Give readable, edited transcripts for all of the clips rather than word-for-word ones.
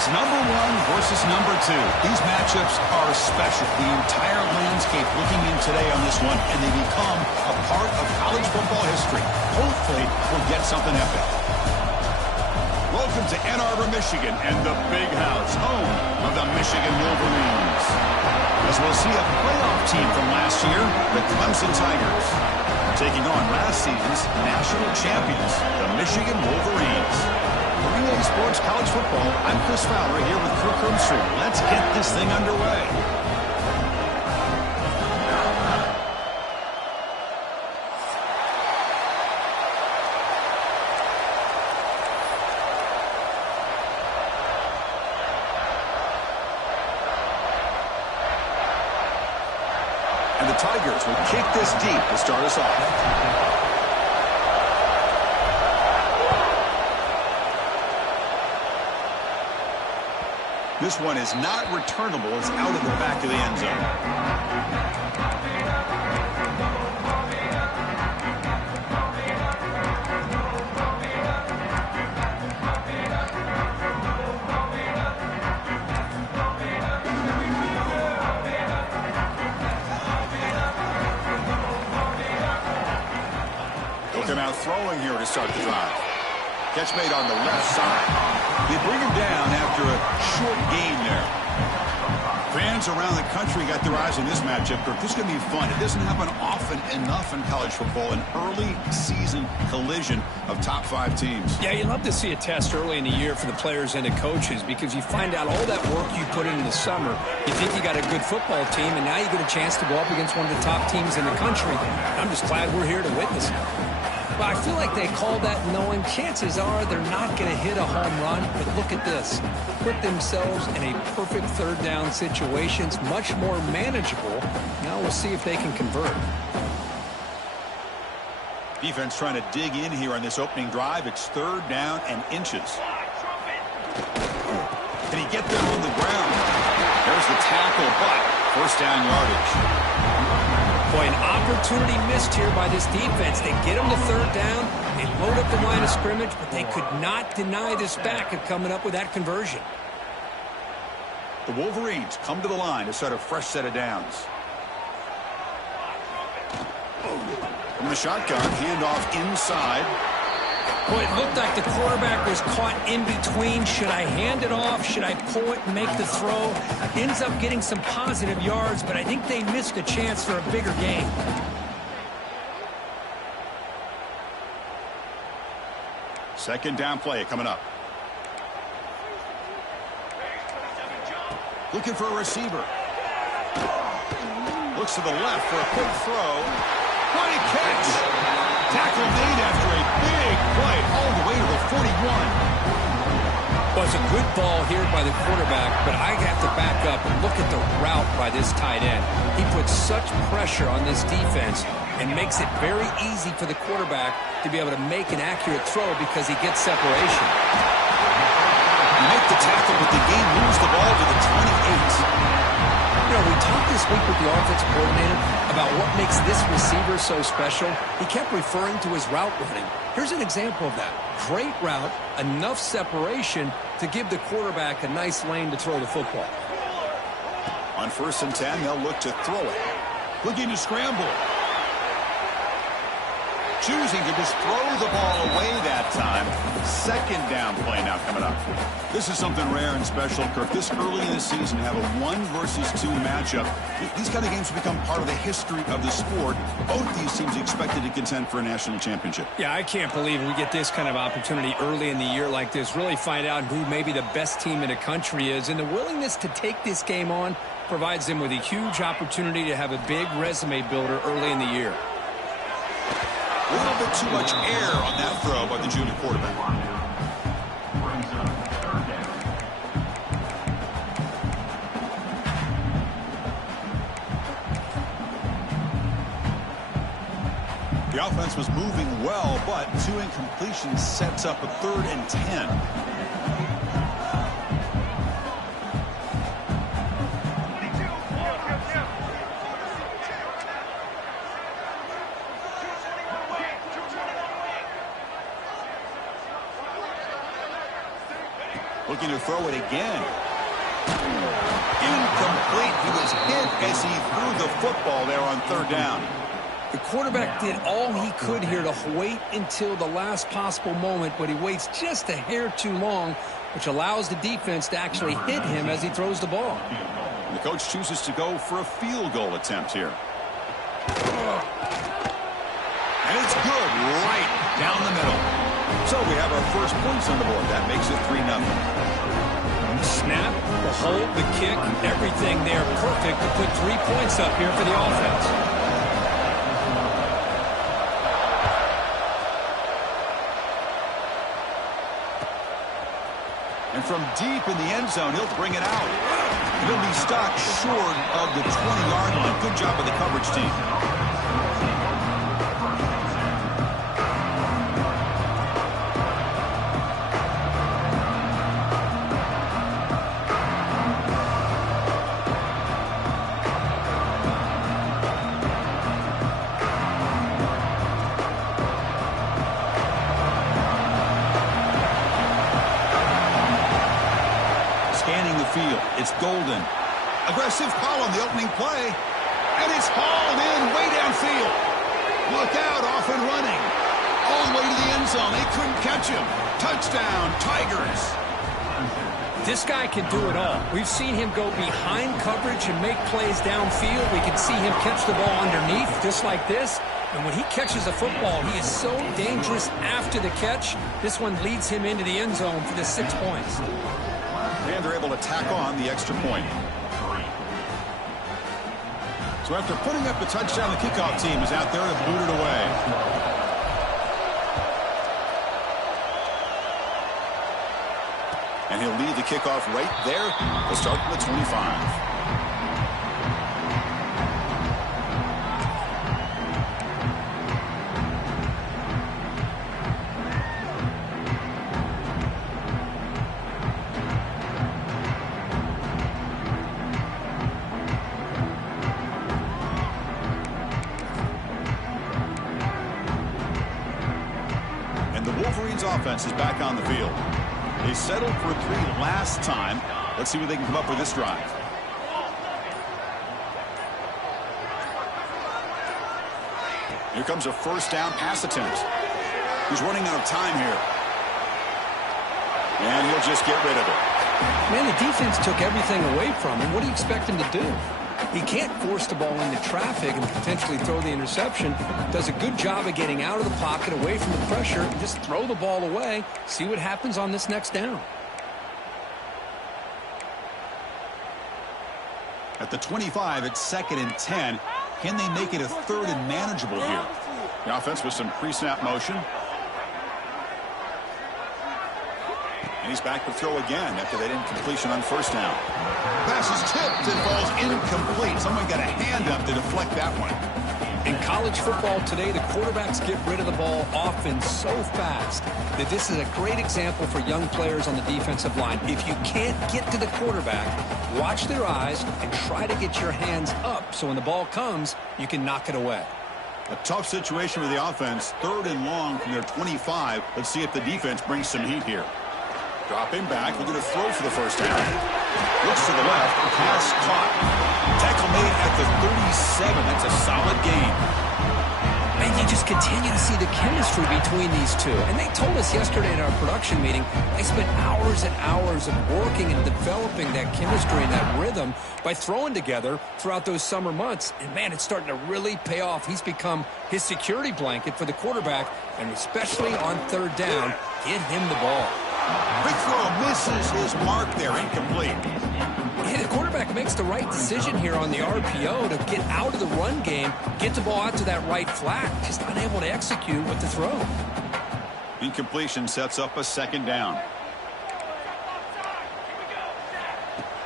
It's number 1 versus number 2. These matchups are special. The entire landscape looking in today on this one, and they become a part of college football history. Hopefully, we'll get something epic. Welcome to Ann Arbor, Michigan, and the Big House, home of the Michigan Wolverines. As we'll see a playoff team from last year, the Clemson Tigers, taking on last season's national champions, the Michigan Wolverines. For EA Sports College Football, I'm Chris Fowler here with Kirk Herbstreit. Let's get this thing underway. And the Tigers will kick this deep to start us off. This one is not returnable. It's out of the back of the end zone. They'll come out throwing here to start the drive. Catch made on the left side. They bring him down after a short gain there. Fans around the country got their eyes on this matchup. This is going to be fun. It doesn't happen often enough in college football, an early season collision of top 5 teams. Yeah, you love to see a test early in the year for the players and the coaches because you find out all that work you put in the summer. You think you got a good football team, and now you get a chance to go up against one of the top teams in the country. I'm just glad we're here to witness it. But I feel like they call that knowing chances are they're not going to hit a home run. But look at this. Put themselves in a perfect third down situation. It's much more manageable. Now we'll see if they can convert. Defense trying to dig in here on this opening drive. It's 3rd down and inches. Can he get there on the ground? There's the tackle, but 1st down yardage. Boy, an opportunity missed here by this defense. They get them to 3rd down. They load up the line of scrimmage, but they could not deny this back of coming up with that conversion. The Wolverines come to the line to start a fresh set of downs. From the shotgun, handoff inside. Boy, it looked like the quarterback was caught in between. Should I hand it off? Should I pull it and make the throw? Ends up getting some positive yards, but I think they missed a chance for a bigger gain. Second down play coming up. Looking for a receiver. Looks to the left for a quick throw. What a catch! Tackle made after a big play all the way to the 41. Well, it's a good ball here by the quarterback, but I have to back up and look at the route by this tight end. He puts such pressure on this defense and makes it very easy for the quarterback to be able to make an accurate throw because he gets separation. You make the tackle, but the game moves the ball to the 28. You know, we talked this week with the offensive coordinator about what makes this receiver so special. He kept referring to his route running. Here's an example of that. Great route, enough separation to give the quarterback a nice lane to throw the football. On 1st and 10, they'll look to throw it. Looking to scramble. Choosing to just throw the ball away that time. 2nd down play now coming up. This is something rare and special, Kirk. This early in the season, have a 1 versus 2 matchup. These kind of games have become part of the history of the sport. Both these teams expected to contend for a national championship. Yeah, I can't believe we get this kind of opportunity early in the year like this. Really find out who maybe the best team in the country is. And the willingness to take this game on provides them with a huge opportunity to have a big resume builder early in the year. A little bit too much air on that throw by the junior quarterback. The offense was moving well, but 2 incompletions sets up a 3rd and 10. Looking to throw it again. Incomplete. He was hit as he threw the football there on third down. The quarterback did all he could here to wait until the last possible moment, but he waits just a hair too long, which allows the defense to actually hit him as he throws the ball. The coach chooses to go for a field goal attempt here. And it's good right down the middle. So we have our first points on the board. That makes it 3-0. The snap, the hold, the kick, everything there perfect to put 3 points up here for the offense. And from deep in the end zone, he'll bring it out. He'll be stopped short of the 20-yard line. Good job of the coverage team. It's Golden. Aggressive call on the opening play. And it's hauled in way downfield. Look out, off and running. All the way to the end zone. They couldn't catch him. Touchdown, Tigers. This guy can do it all. We've seen him go behind coverage and make plays downfield. We can see him catch the ball underneath just like this. And when he catches a football, he is so dangerous after the catch. This one leads him into the end zone for the 6 points. And they're able to tack on the extra point. So after putting up the touchdown, the kickoff team is out there to boot it away. And he'll lead the kickoff right there. He'll start from the 25. Offense is back on the field. They settled for 3 last time. Let's see what they can come up with this drive. Here comes a first down pass attempt. He's running out of time here. And he'll just get rid of it. Man, the defense took everything away from him. What do you expect him to do? He can't force the ball into traffic and potentially throw the interception. Does a good job of getting out of the pocket, away from the pressure, and just throw the ball away. See what happens on this next down. At the 25, it's 2nd and 10. Can they make it a 3rd and manageable here? The offense with some pre-snap motion. And he's back to throw again after that incompletion on first down. Pass is tipped and falls incomplete. Someone got a hand up to deflect that one. In college football today, the quarterbacks get rid of the ball often so fast that this is a great example for young players on the defensive line. If you can't get to the quarterback, watch their eyes and try to get your hands up so when the ball comes, you can knock it away. A tough situation with the offense. 3rd and long from their 25. Let's see if the defense brings some heat here. Dropping back, looking to throw for the first down. Looks to the left, pass caught. Tackle made at the 37. That's a solid gain. And you just continue to see the chemistry between these two. And they told us yesterday in our production meeting, they spent hours and hours of working and developing that chemistry and that rhythm by throwing together throughout those summer months. And, man, it's starting to really pay off. He's become his security blanket for the quarterback, and especially on 3rd down, get him the ball. Big throw misses his mark there, incomplete. Yeah, the quarterback makes the right decision here on the RPO to get out of the run game, get the ball out to that right flat, just unable to execute with the throw. Incompletion sets up a 2nd down.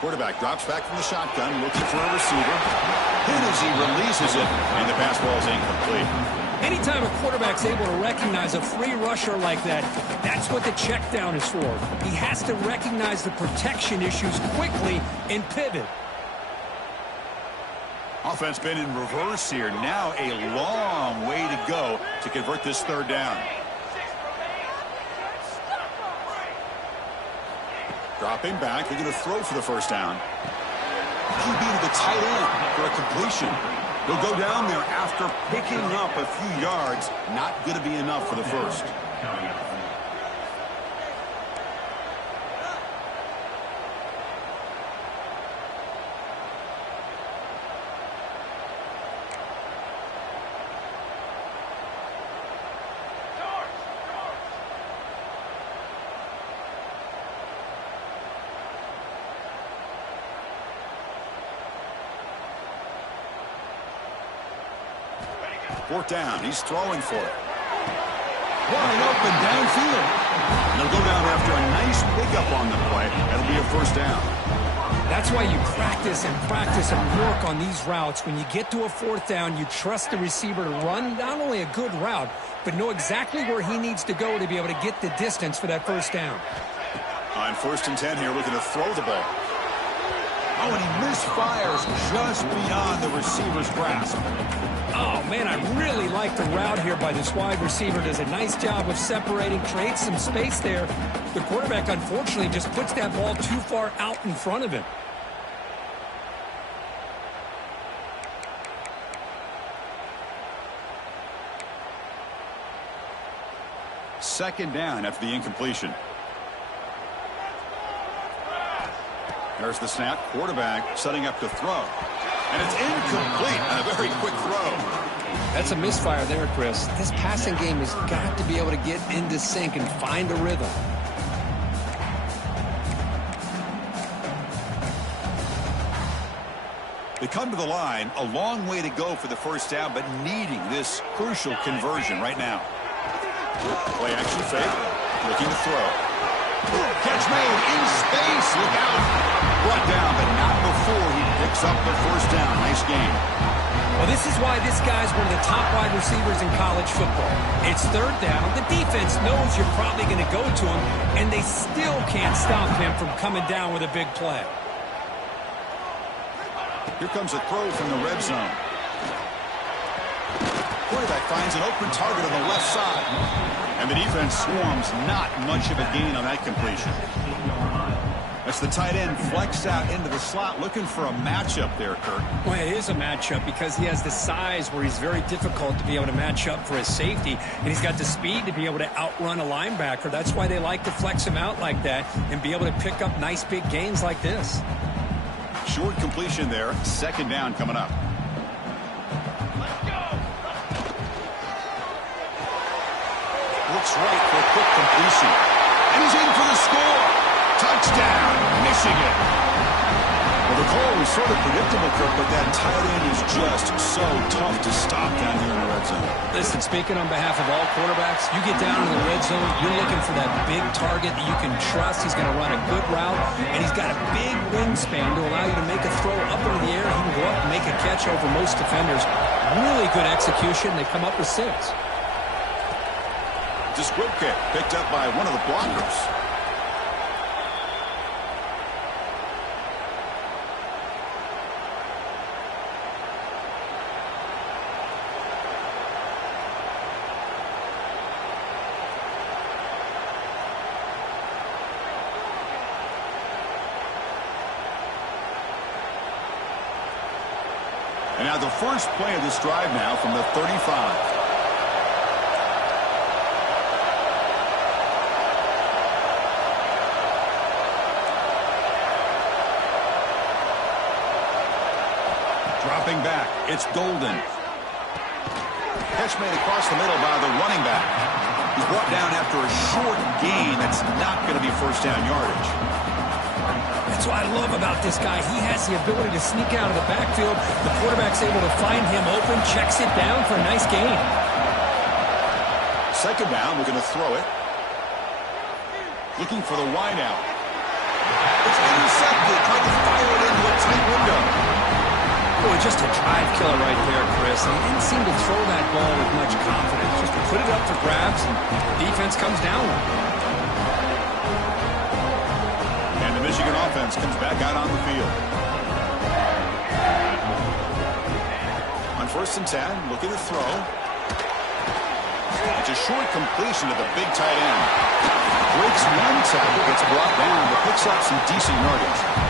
Quarterback drops back from the shotgun, looking for a receiver. Hit as he releases it, and the pass ball is incomplete. Anytime a quarterback's able to recognize a free rusher like that, that's what the check down is for. He has to recognize the protection issues quickly and pivot. Offense been in reverse here. Now a long way to go to convert this 3rd down. Dropping back, they're going to throw for the first down. QB to the tight end for a completion. He'll go down there after picking up a few yards. Not going to be enough for the first. Fourth down. He's throwing for it. Wide open downfield. And they'll go down after a nice pickup on the play. That'll be a first down. That's why you practice and work on these routes. When you get to a fourth down, you trust the receiver to run not only a good route, but know exactly where he needs to go to be able to get the distance for that first down. On 1st and 10 here, looking to throw the ball. Oh, and he misfires just beyond the receiver's grasp. Oh, man, I really like the route here by this wide receiver. Does a nice job of separating, creates some space there. The quarterback, unfortunately, just puts that ball too far out in front of him. Second down after the incompletion. There's the snap. Quarterback setting up to throw. And it's incomplete on a very quick throw. That's a misfire there, Chris. This passing game has got to be able to get into sync and find a rhythm. They come to the line, a long way to go for the first down, but needing this crucial conversion right now. Play action fake, looking to throw. Catch made in space, look out. Brought down, but not before he picks up the first down. Nice game. Well, this is why this guy's one of the top wide receivers in college football. It's third down. The defense knows you're probably going to go to him, and they still can't stop him from coming down with a big play. Here comes a throw from the red zone. Quarterback finds an open target on the left side. And the defense swarms, not much of a gain on that completion. That's the tight end flexed out into the slot, looking for a matchup there, Kirk. Well, it is a matchup because he has the size where he's very difficult to be able to match up for his safety, and he's got the speed to be able to outrun a linebacker. That's why they like to flex him out like that and be able to pick up nice big gains like this. Short completion there. Second down coming up. Looks right for a quick completion. And he's in for the score. Touchdown, Michigan. Well, the call was sort of predictable, Kirk, but that tight end is just so tough to stop down here in the red zone. Listen, speaking on behalf of all quarterbacks, you get down in the red zone, you're looking for that big target that you can trust. He's going to run a good route, and he's got a big wingspan to allow you to make a throw up into the air. He can go up and make a catch over most defenders. Really good execution. They come up with 6. The squib kick picked up by one of the blockers. And now the first play of this drive now from the 35. Dropping back, it's Golden. Catch made across the middle by the running back. He's brought down after a short gain that's not going to be first down yardage. That's what I love about this guy. He has the ability to sneak out of the backfield. The quarterback's able to find him open, checks it down for a nice gain. Second down, we're going to throw it. Looking for the wide out. It's intercepted, trying to fire it into a tight window. Boy, just a drive killer right there, Chris. And he didn't seem to throw that ball with much confidence. Just to put it up for grabs, and the defense comes down with it. And the Michigan offense comes back out on the field. On 1st and 10, looking to throw. It's a short completion to the big tight end. Breaks one tackle, gets brought down, but picks picks up some decent yardage.